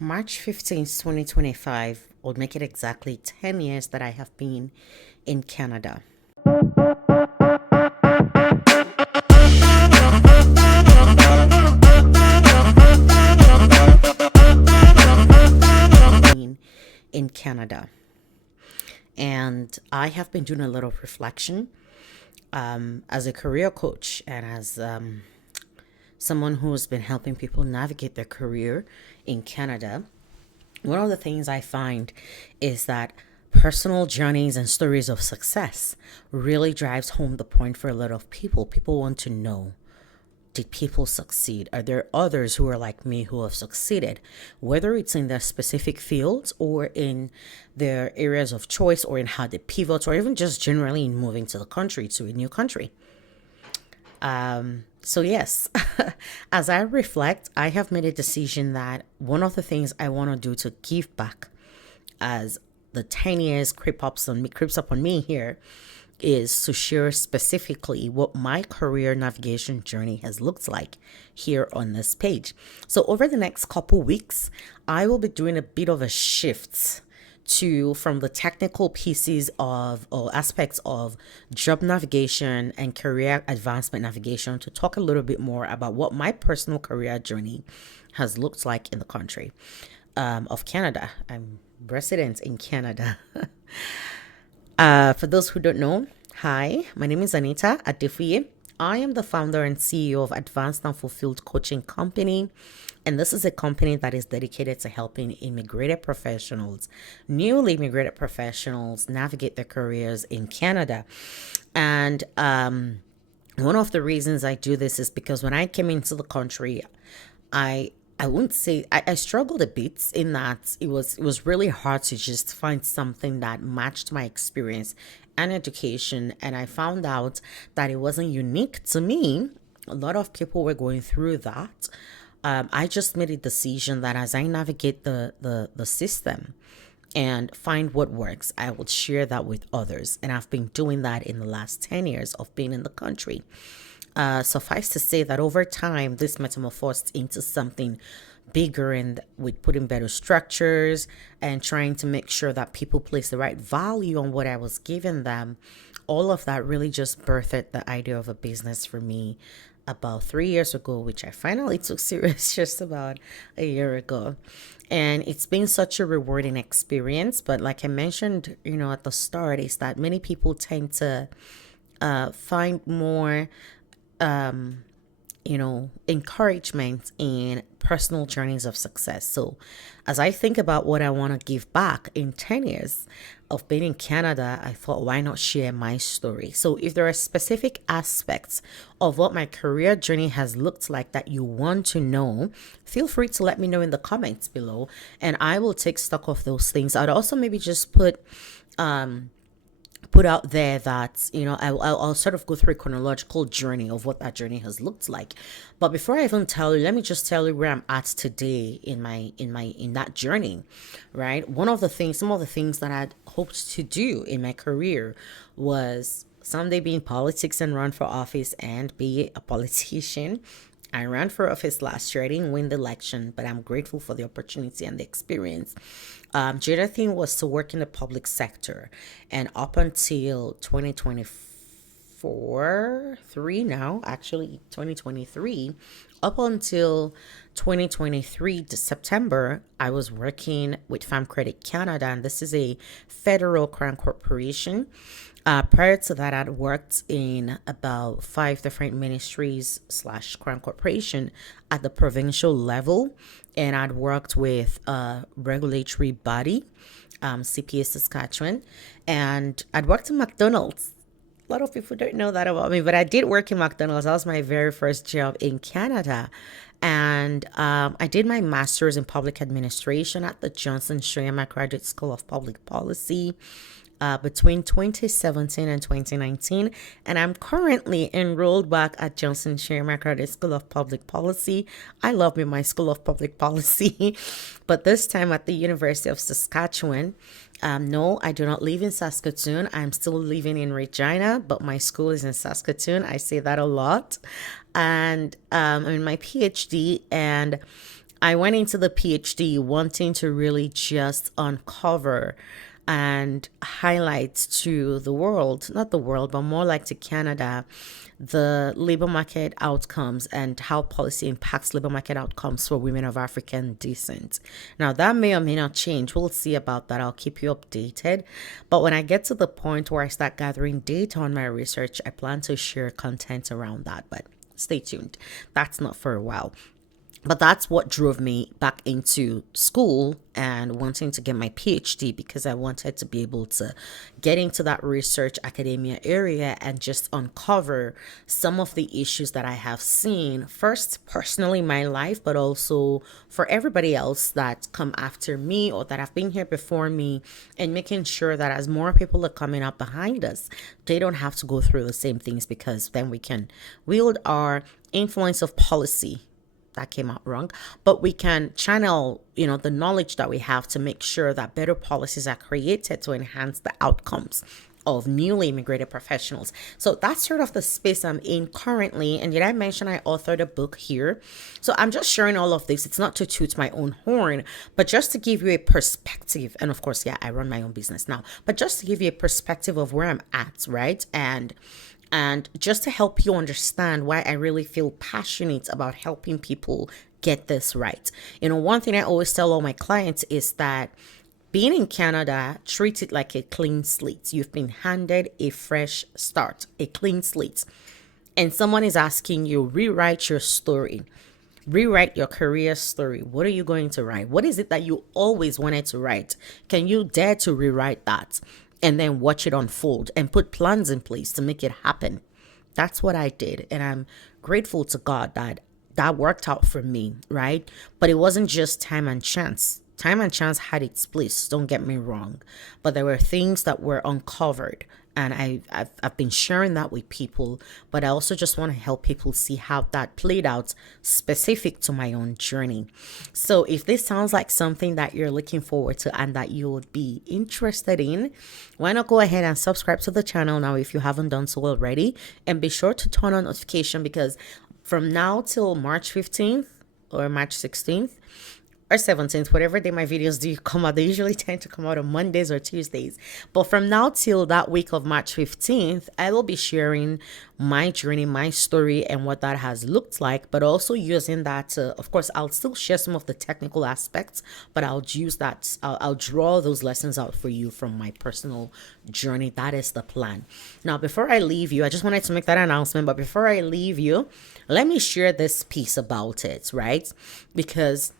March 15th, 2025 will make it exactly 10 years that I have been in Canada. In Canada. And I have been doing a little reflection as a career coach and as someone who has been helping people navigate their career in Canada. One of the things I find is that personal journeys and stories of success really drives home the point for a lot of people. People want to know, did people succeed? Are there others who are like me who have succeeded, whether it's in their specific fields or in their areas of choice or in how they pivot or even just generally in moving to the country, to a new country? So yes, as I reflect, I have made a decision that one of the things I want to do to give back as the 10 years creeps up on me here is to share specifically what my career navigation journey has looked like here on this page. So over the next couple weeks, I will be doing a bit of a shift to from the technical pieces of or aspects of job navigation and career advancement navigation to talk a little bit more about what my personal career journey has looked like in the country of Canada. I'm resident in Canada. For those who don't know, hi, my name is Anita Adefuye. I am the founder and CEO of Advanced and Fulfilled Coaching Company. And this is a company that is dedicated to helping immigrated professionals, newly immigrated professionals, navigate their careers in Canada. And one of the reasons I do this is because when I came into the country, I wouldn't say I struggled a bit in that it was really hard to just find something that matched my experience and education. And I found out that it wasn't unique to me. A lot of people were going through that. I just made a decision that as I navigate the system and find what works, I will share that with others. And I've been doing that in the last 10 years of being in the country. Suffice to say that over time, this metamorphosed into something bigger and with putting better structures and trying to make sure that people place the right value on what I was giving them. All of that really just birthed the idea of a business for me about 3 years ago, which I finally took serious just about a year ago. And it's been such a rewarding experience. But like I mentioned, at the start, is that many people tend to find more encouragement in personal journeys of success. So, as I think about what I want to give back in 10 years of being in Canada, I thought, why not share my story? So, if there are specific aspects of what my career journey has looked like that you want to know, feel free to let me know in the comments below, and I will take stock of those things. I'd also maybe just put out there that I'll sort of go through a chronological journey of what that journey has looked like. But before I even tell you, let me just tell you where I'm at today in that journey, right? Some of the things that I'd hoped to do in my career was someday be in politics and run for office and be a politician. I ran for office last year. I didn't win the election, but I'm grateful for the opportunity and the experience. The other thing was to work in the public sector. And up until 2024, 2023, up until 2023 to September, I was working with Farm Credit Canada, and this is a federal crown corporation. Prior to that, I'd worked in about 5 different ministries / crown corporation at the provincial level, and I'd worked with a regulatory body, CPA Saskatchewan, and I'd worked in McDonald's. A lot of people don't know that about me, but I did work in McDonald's. That was my very first job in Canada. And I did my master's in public administration at the Johnson Shoyama Graduate School of Public Policy between 2017 and 2019, and I'm currently enrolled back at Johnson Shoyama Graduate School of Public Policy. I love me my School of Public Policy, but this time at the University of Saskatchewan. No, I do not live in Saskatoon. I'm still living in Regina, but my school is in Saskatoon. I say that a lot. And I'm in my PhD, and I went into the PhD wanting to really just uncover and highlight to the world, not the world, but more like to Canada, the labor market outcomes and how policy impacts labor market outcomes for women of African descent. Now, that may or may not change. We'll see about that. I'll keep you updated. But when I get to the point where I start gathering data on my research, I plan to share content around that. But stay tuned. That's not for a while. But that's what drove me back into school and wanting to get my PhD, because I wanted to be able to get into that research academia area and just uncover some of the issues that I have seen, first personally in my life, but also for everybody else that come after me or that have been here before me, and making sure that as more people are coming up behind us, they don't have to go through the same things, because then we can wield our influence of policy. That came out wrong, but we can channel, the knowledge that we have to make sure that better policies are created to enhance the outcomes of newly immigrated professionals. So that's sort of the space I'm in currently. And did I mention I authored a book here? So I'm just sharing all of this. It's not to toot my own horn, but just to give you a perspective. And of course, yeah, I run my own business now, but just to give you a perspective of where I'm at, right? And just to help you understand why I really feel passionate about helping people get this right. One thing I always tell all my clients is that being in Canada, treat it like a clean slate. You've been handed a fresh start, a clean slate. And someone is asking you, rewrite your story. Rewrite your career story. What are you going to write? What is it that you always wanted to write? Can you dare to rewrite that? And then watch it unfold and put plans in place to make it happen. That's what I did. And I'm grateful to God that that worked out for me, right? But it wasn't just time and chance. Time and chance had its place, don't get me wrong. But there were things that were uncovered. And I've been sharing that with people, but I also just want to help people see how that played out specific to my own journey. So if this sounds like something that you're looking forward to and that you would be interested in, why not go ahead and subscribe to the channel now if you haven't done so already, and be sure to turn on notification, because from now till March 15th or March 16th, or 17th, whatever day my videos do come out. They usually tend to come out on Mondays or Tuesdays. But from now till that week of March 15th, I will be sharing my journey, my story, and what that has looked like, but also using that to, of course, I'll still share some of the technical aspects, but I'll use that, I'll draw those lessons out for you from my personal journey. That is the plan. Now, before I leave you, I just wanted to make that announcement, but before I leave you, let me share this piece about it, right? Because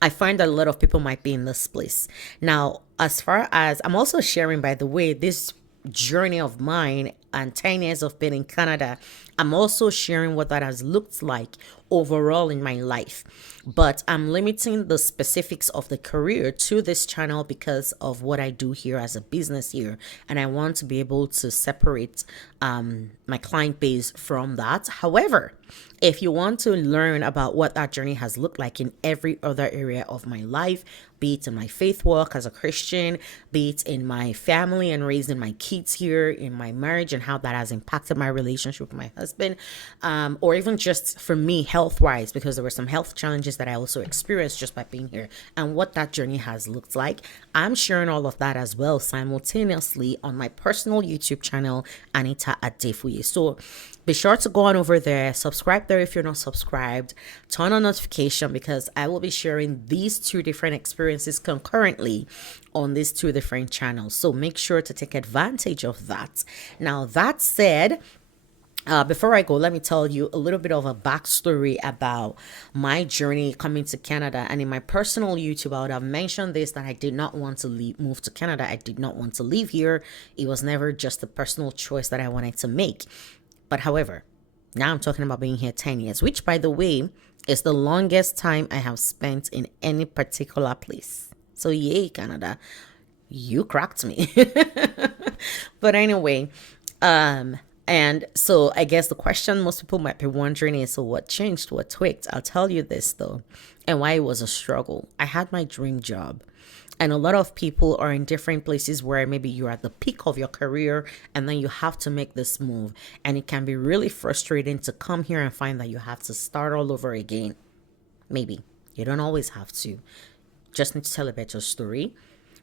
I find that a lot of people might be in this place. Now, as far as I'm also sharing, by the way, this journey of mine and 10 years of being in Canada, I'm also sharing what that has looked like overall in my life. But I'm limiting the specifics of the career to this channel because of what I do here as a business here. And I want to be able to separate my client base from that. However, if you want to learn about what that journey has looked like in every other area of my life, be it in my faith walk as a Christian, be it in my family and raising my kids here, in my marriage and how that has impacted my relationship with my husband, or even just for me health-wise, because there were some health challenges that I also experienced just by being here, and what that journey has looked like, I'm sharing all of that as well simultaneously on my personal YouTube channel, Anita Adefuye. So be sure to go on over there, subscribe there if you're not subscribed, turn on notification, because I will be sharing these two different experiences concurrently on these two different channels. So make sure to take advantage of that. Now, that said, before I go, let me tell you a little bit of a backstory about my journey coming to Canada. And in my personal YouTube, I would have mentioned this, that I did not want to move to Canada. I did not want to live here. It was never just a personal choice that I wanted to make. But however, now I'm talking about being here 10 years, which, by the way, is the longest time I have spent in any particular place. So yay, Canada, you cracked me. But anyway, and so I guess the question most people might be wondering is, so what changed? What tweaked? I'll tell you this though, and why it was a struggle. I had my dream job. And a lot of people are in different places where maybe you're at the peak of your career and then you have to make this move. And it can be really frustrating to come here and find that you have to start all over again. Maybe You don't always have to. Just need to tell a better story.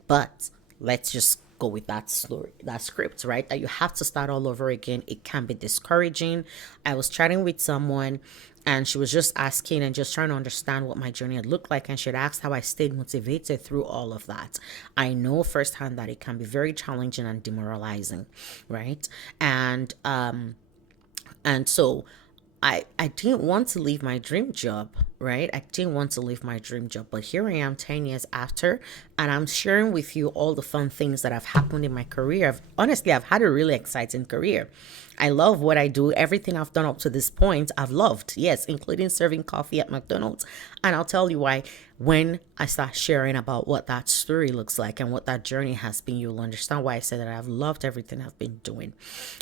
But let's just go with that story, that script, right? That you have to start all over again. It can be discouraging. I was chatting with someone and she was just asking and just trying to understand what my journey had looked like. And she had asked how I stayed motivated through all of that. I know firsthand that it can be very challenging and demoralizing, right? And so I didn't want to leave my dream job, right? I didn't want to leave my dream job, but here I am 10 years after, and I'm sharing with you all the fun things that have happened in my career. Honestly, I've had a really exciting career. I love what I do. Everything I've done up to this point, I've loved. Yes, including serving coffee at McDonald's. And I'll tell you why when I start sharing about what that story looks like and what that journey has been. You'll understand why I said that I've loved everything I've been doing,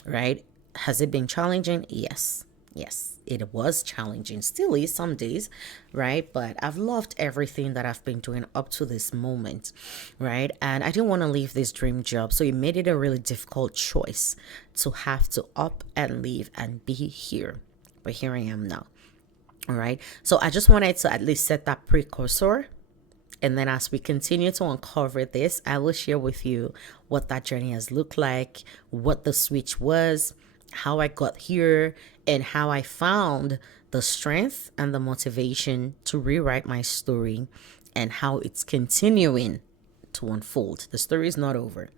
right? Has it been challenging? Yes. Yes, it was challenging. Still is some days, right? But I've loved everything that I've been doing up to this moment, right? And I didn't want to leave this dream job. So it made it a really difficult choice to have to up and leave and be here. But here I am now. All right. So I just wanted to at least set that precursor. And then as we continue to uncover this, I will share with you what that journey has looked like, what the switch was, how I got here, and how I found the strength and the motivation to rewrite my story, and how it's continuing to unfold. The story is not over.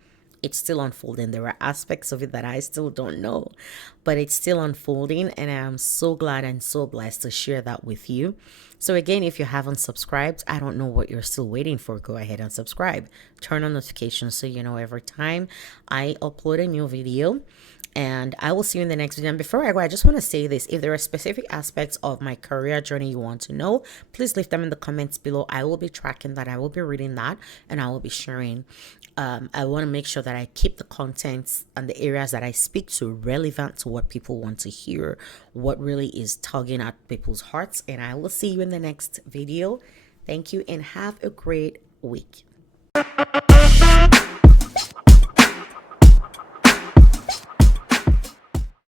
It's still unfolding. There are aspects of it that I still don't know, but it's still unfolding, and I am so glad and so blessed to share that with you. So again, if you haven't subscribed, I don't know what you're still waiting for. Go ahead and subscribe. Turn on notifications so you know every time I upload a new video. And I will see you in the next video. And before I go, I just want to say this. If there are specific aspects of my career journey you want to know, please leave them in the comments below. I will be tracking that. I will be reading that. And I will be sharing. I want to make sure that I keep the contents and the areas that I speak to relevant to what people want to hear, what really is tugging at people's hearts. And I will see you in the next video. Thank you and have a great week.